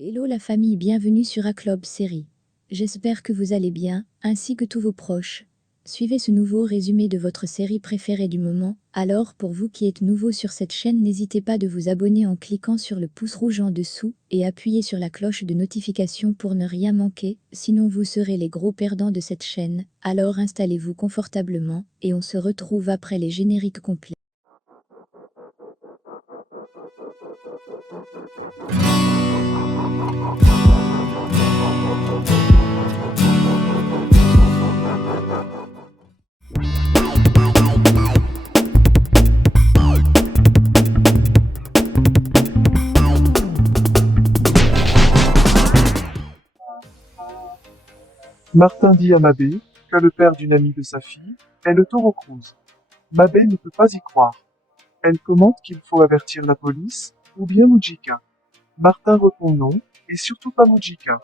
Hello la famille, bienvenue sur A-Club Série. J'espère que vous allez bien, ainsi que tous vos proches. Suivez ce nouveau résumé de votre série préférée du moment. Alors, pour vous qui êtes nouveau sur cette chaîne, n'hésitez pas de vous abonner en cliquant sur le pouce rouge en dessous et appuyez sur la cloche de notification pour ne rien manquer, sinon vous serez les gros perdants de cette chaîne. Alors installez-vous confortablement et on se retrouve après les génériques complets. Martin dit à Mabé que le père d'une amie de sa fille est le taureau Cruz. Mabé ne peut pas y croire. Elle commente qu'il faut avertir la police ou bien Mujika. Martin répond non, et surtout pas Mujika.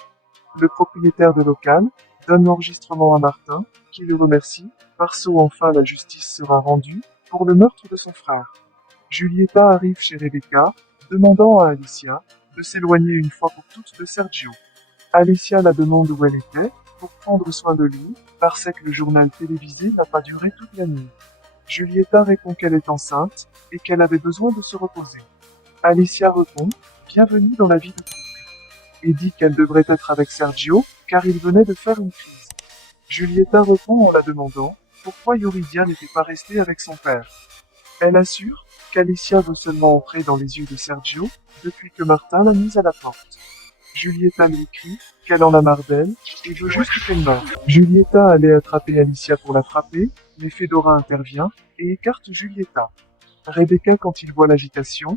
Le propriétaire de local donne l'enregistrement à Martin, qui le remercie, parce qu'enfin la justice sera rendue pour le meurtre de son frère. Julieta arrive chez Rebecca, demandant à Alicia de s'éloigner une fois pour toutes de Sergio. Alicia la demande où elle était, pour prendre soin de lui, parce que le journal télévisé n'a pas duré toute la nuit. Julieta répond qu'elle est enceinte, et qu'elle avait besoin de se reposer. Alicia répond, bienvenue dans la vie de couple, et dit qu'elle devrait être avec Sergio, car il venait de faire une crise. Julieta répond en la demandant, pourquoi Yuridia n'était pas restée avec son père. Elle assure qu'Alicia veut seulement entrer dans les yeux de Sergio, depuis que Martin l'a mise à la porte. Julieta lui écrit qu'elle en a marre d'elle et veut juste qu'elle meure. Julieta allait attraper Alicia pour la frapper, mais Fedora intervient et écarte Julieta. Rebecca, quand il voit l'agitation,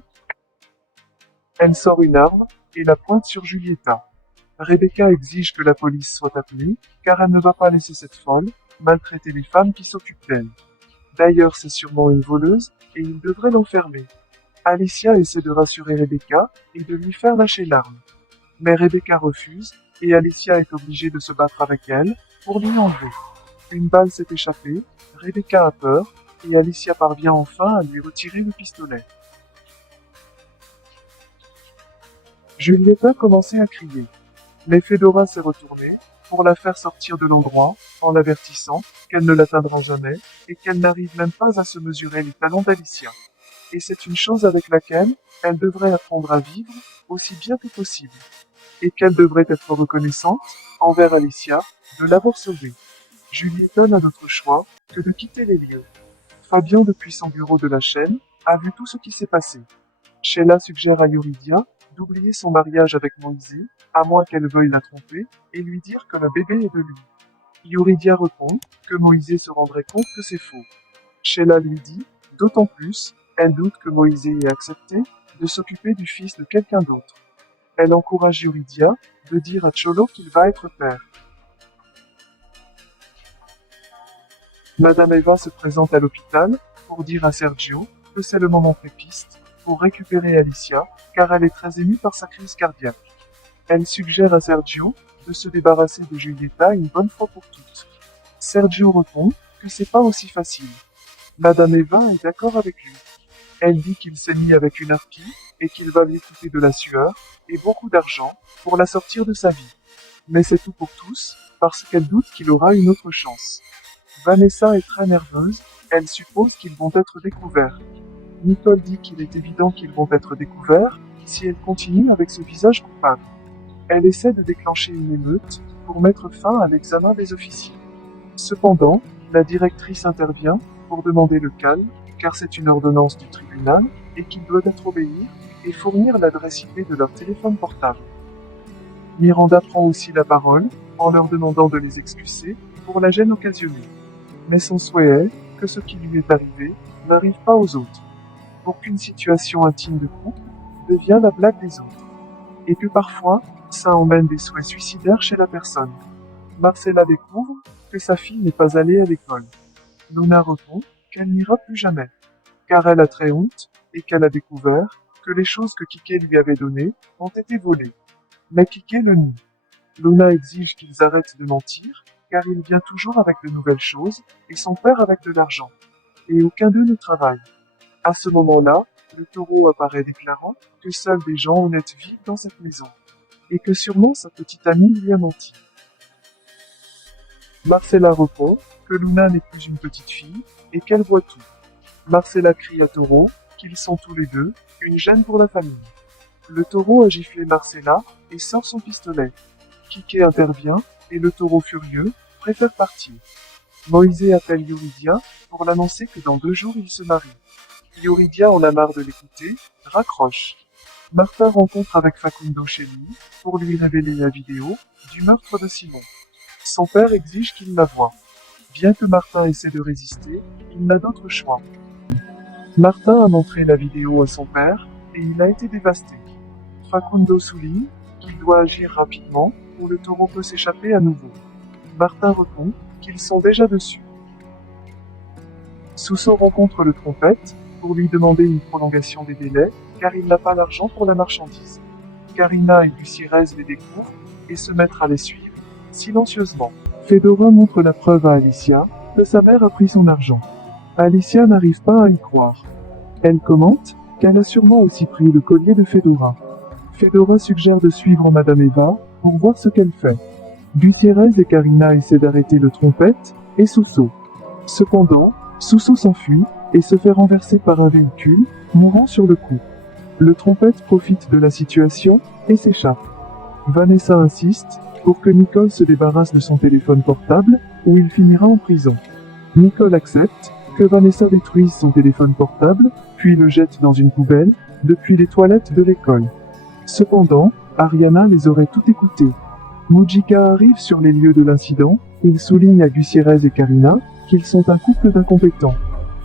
elle sort une arme et la pointe sur Julieta. Rebecca exige que la police soit appelée, car elle ne va pas laisser cette folle maltraiter les femmes qui s'occupent d'elle. D'ailleurs, c'est sûrement une voleuse et il devrait l'enfermer. Alicia essaie de rassurer Rebecca et de lui faire lâcher l'arme. Mais Rebecca refuse, et Alicia est obligée de se battre avec elle pour lui enlever. Une balle s'est échappée, Rebecca a peur, et Alicia parvient enfin à lui retirer le pistolet. Julieta commençait à crier. Mais Fedora s'est retournée pour la faire sortir de l'endroit, en l'avertissant qu'elle ne l'atteindra jamais, et qu'elle n'arrive même pas à se mesurer les talons d'Alicia. Et c'est une chose avec laquelle elle devrait apprendre à vivre aussi bien que possible. Et qu'elle devrait être reconnaissante envers Alicia de l'avoir sauvée. Julieta n'a d'autre choix que de quitter les lieux. Fabien, depuis son bureau de la chaîne, a vu tout ce qui s'est passé. Sheila suggère à Yuridia d'oublier son mariage avec Moïse, à moins qu'elle veuille la tromper et lui dire que le bébé est de lui. Yuridia répond que Moïse se rendrait compte que c'est faux. Sheila lui dit, d'autant plus, elle doute que Moïse ait accepté de s'occuper du fils de quelqu'un d'autre. Elle encourage Yuridia de dire à Cholo qu'il va être père. Madame Eva se présente à l'hôpital pour dire à Sergio que c'est le moment prépiste pour récupérer Alicia, car elle est très émue par sa crise cardiaque. Elle suggère à Sergio de se débarrasser de Julieta une bonne fois pour toutes. Sergio répond que c'est pas aussi facile. Madame Eva est d'accord avec lui. Elle dit qu'il s'est mis avec une harpie et qu'il va lui coûter de la sueur et beaucoup d'argent pour la sortir de sa vie. Mais c'est tout pour tous, parce qu'elle doute qu'il aura une autre chance. Vanessa est très nerveuse, elle suppose qu'ils vont être découverts. Nicole dit qu'il est évident qu'ils vont être découverts si elle continue avec ce visage coupable. Elle essaie de déclencher une émeute pour mettre fin à l'examen des officiers. Cependant, la directrice intervient pour demander le calme, car c'est une ordonnance du tribunal et qu'il doit être obéir et fournir l'adresse IP de leur téléphone portable. Miranda prend aussi la parole en leur demandant de les excuser pour la gêne occasionnée. Mais son souhait est que ce qui lui est arrivé n'arrive pas aux autres, pour qu'une situation intime de couple devienne la blague des autres, et que parfois, ça emmène des souhaits suicidaires chez la personne. Marcella découvre que sa fille n'est pas allée à l'école. Luna répond qu'elle n'ira plus jamais, car elle a très honte et qu'elle a découvert que les choses que Kike lui avait données ont été volées. Mais Kike le nie. Luna exige qu'ils arrêtent de mentir, car il vient toujours avec de nouvelles choses, et son père avec de l'argent. Et aucun d'eux ne travaille. À ce moment-là, le taureau apparaît déclarant que seuls des gens honnêtes vivent dans cette maison. et que sûrement sa petite amie lui a menti. Marcella répond que Luna n'est plus une petite fille et qu'elle voit tout. Marcella crie à Taureau qu'ils sont tous les deux une gêne pour la famille. Le taureau a giflé Marcella et sort son pistolet. Kiké intervient et le taureau furieux préfère partir. Moïse appelle Yuridia pour l'annoncer que dans 2 jours il se marie. Yuridia en a marre de l'écouter, raccroche. Martin rencontre avec Facundo chez lui pour lui révéler la vidéo du meurtre de Simon. Son père exige qu'il la voie. Bien que Martin essaie de résister, il n'a d'autre choix. Martin a montré la vidéo à son père et il a été dévasté. Facundo souligne qu'il doit agir rapidement ou le taureau peut s'échapper à nouveau. Martin répond qu'ils sont déjà dessus. Sousso rencontre le trompette pour lui demander une prolongation des délais car il n'a pas l'argent pour la marchandise. Karina et Lucirez les découvrent et se mettent à les suivre, silencieusement. Fedora montre la preuve à Alicia que sa mère a pris son argent. Alicia n'arrive pas à y croire. Elle commente qu'elle a sûrement aussi pris le collier de Fedora. Fedora suggère de suivre Madame Eva pour voir ce qu'elle fait. Gutiérrez et Karina essaient d'arrêter le trompette et Sousso. Cependant, Sousso s'enfuit et se fait renverser par un véhicule, mourant sur le coup. Le trompette profite de la situation et s'échappe. Vanessa insiste pour que Nicole se débarrasse de son téléphone portable ou il finira en prison. Nicole accepte que Vanessa détruise son téléphone portable, puis le jette dans une poubelle, depuis les toilettes de l'école. Cependant, Ariana les aurait tout écoutés. Mujika arrive sur les lieux de l'incident, il souligne à Gutiérrez et Karina qu'ils sont un couple d'incompétents,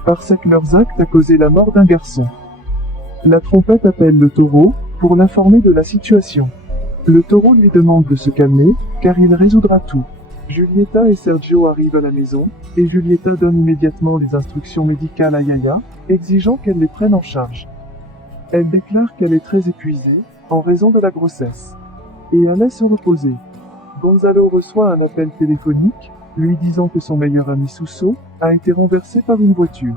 parce que leurs actes a causé la mort d'un garçon. La trompette appelle le taureau pour l'informer de la situation. Le taureau lui demande de se calmer, car il résoudra tout. Julieta et Sergio arrivent à la maison, et Julieta donne immédiatement les instructions médicales à Yaya, exigeant qu'elle les prenne en charge. Elle déclare qu'elle est très épuisée, en raison de la grossesse, et allait se reposer. Gonzalo reçoit un appel téléphonique, lui disant que son meilleur ami Sousso a été renversé par une voiture.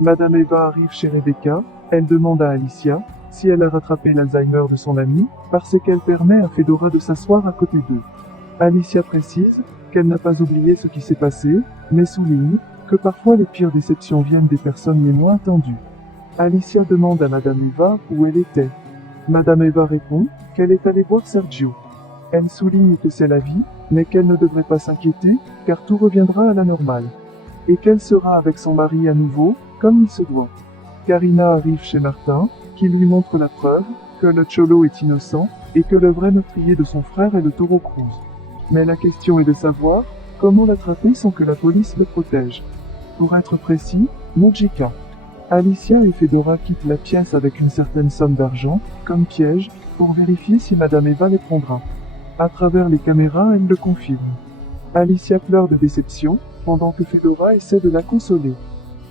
Madame Eva arrive chez Rebecca, elle demande à Alicia si elle a rattrapé l'Alzheimer de son amie, parce qu'elle permet à Fedora de s'asseoir à côté d'eux. Alicia précise qu'elle n'a pas oublié ce qui s'est passé, mais souligne que parfois les pires déceptions viennent des personnes les moins attendues. Alicia demande à Madame Eva où elle était. Madame Eva répond qu'elle est allée voir Sergio. Elle souligne que c'est la vie, mais qu'elle ne devrait pas s'inquiéter, car tout reviendra à la normale. Et qu'elle sera avec son mari à nouveau, comme il se doit. Karina arrive chez Martin, qui lui montre la preuve que le Cholo est innocent, et que le vrai meurtrier de son frère est le taureau Cruz. Mais la question est de savoir comment l'attraper sans que la police le protège. Pour être précis, Mujika. Alicia et Fedora quittent la pièce avec une certaine somme d'argent, comme piège, pour vérifier si Madame Eva les prendra. À travers les caméras, elle le confirme. Alicia pleure de déception, pendant que Fedora essaie de la consoler.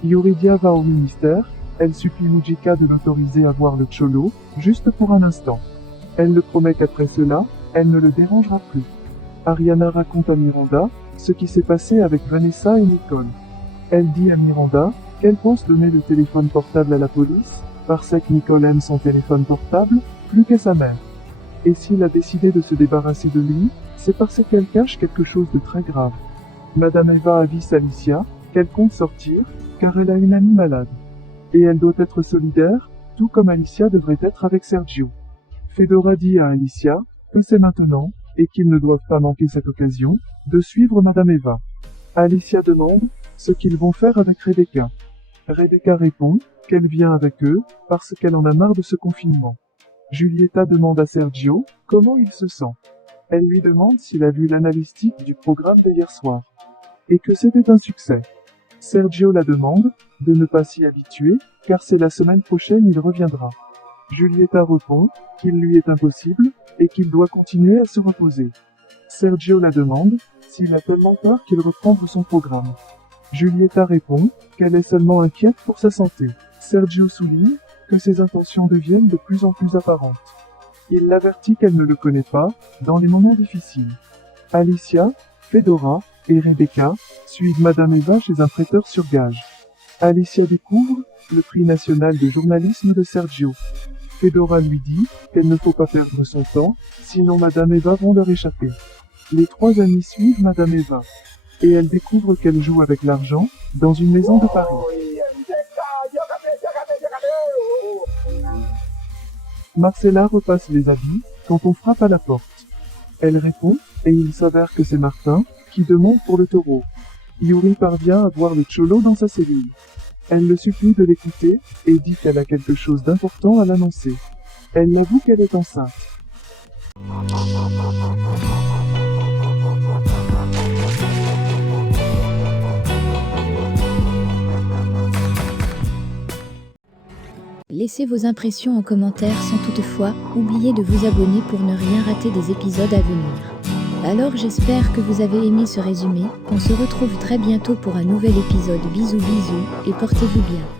Yuridia va au ministère, elle supplie Mujika de l'autoriser à voir le Cholo, juste pour un instant. Elle le promet qu'après cela, elle ne le dérangera plus. Ariana raconte à Miranda ce qui s'est passé avec Vanessa et Nicole. Elle dit à Miranda qu'elle pense donner le téléphone portable à la police, parce que Nicole aime son téléphone portable plus qu'à sa mère. Et s'il a décidé de se débarrasser de lui, c'est parce qu'elle cache quelque chose de très grave. Madame Eva avise Alicia qu'elle compte sortir, car elle a une amie malade. Et elle doit être solidaire, tout comme Alicia devrait être avec Sergio. Fedora dit à Alicia que c'est maintenant, et qu'ils ne doivent pas manquer cette occasion, de suivre Madame Eva. Alicia demande ce qu'ils vont faire avec Rebecca. Rebecca répond qu'elle vient avec eux, parce qu'elle en a marre de ce confinement. Julieta demande à Sergio comment il se sent. Elle lui demande s'il a vu l'analystique du programme de hier soir. Et que c'était un succès. Sergio la demande de ne pas s'y habituer, car c'est la semaine prochaine il reviendra. Julieta répond qu'il lui est impossible, et qu'il doit continuer à se reposer. Sergio la demande s'il a tellement peur qu'il reprendre son programme. Julieta répond qu'elle est seulement inquiète pour sa santé. Sergio souligne que ses intentions deviennent de plus en plus apparentes. Il l'avertit qu'elle ne le connaît pas, dans les moments difficiles. Alicia, Fedora et Rebecca suivent Madame Eva chez un prêteur sur gage. Alicia découvre le prix national de journalisme de Sergio. Fedora lui dit qu'elle ne faut pas perdre son temps, sinon Madame Eva vont leur échapper. Les trois amis suivent Madame Eva. Et elle découvre qu'elle joue avec l'argent, dans une maison de Paris. Marcella repasse les habits, quand on frappe à la porte. Elle répond, et il s'avère que c'est Martin, qui demande pour le taureau. Yuri parvient à voir le cholo dans sa cellule. Elle le supplie de l'écouter, et dit qu'elle a quelque chose d'important à l'annoncer. Elle avoue qu'elle est enceinte. Laissez vos impressions en commentaire sans toutefois oublier de vous abonner pour ne rien rater des épisodes à venir. Alors j'espère que vous avez aimé ce résumé, on se retrouve très bientôt pour un nouvel épisode. Bisous bisous et portez-vous bien.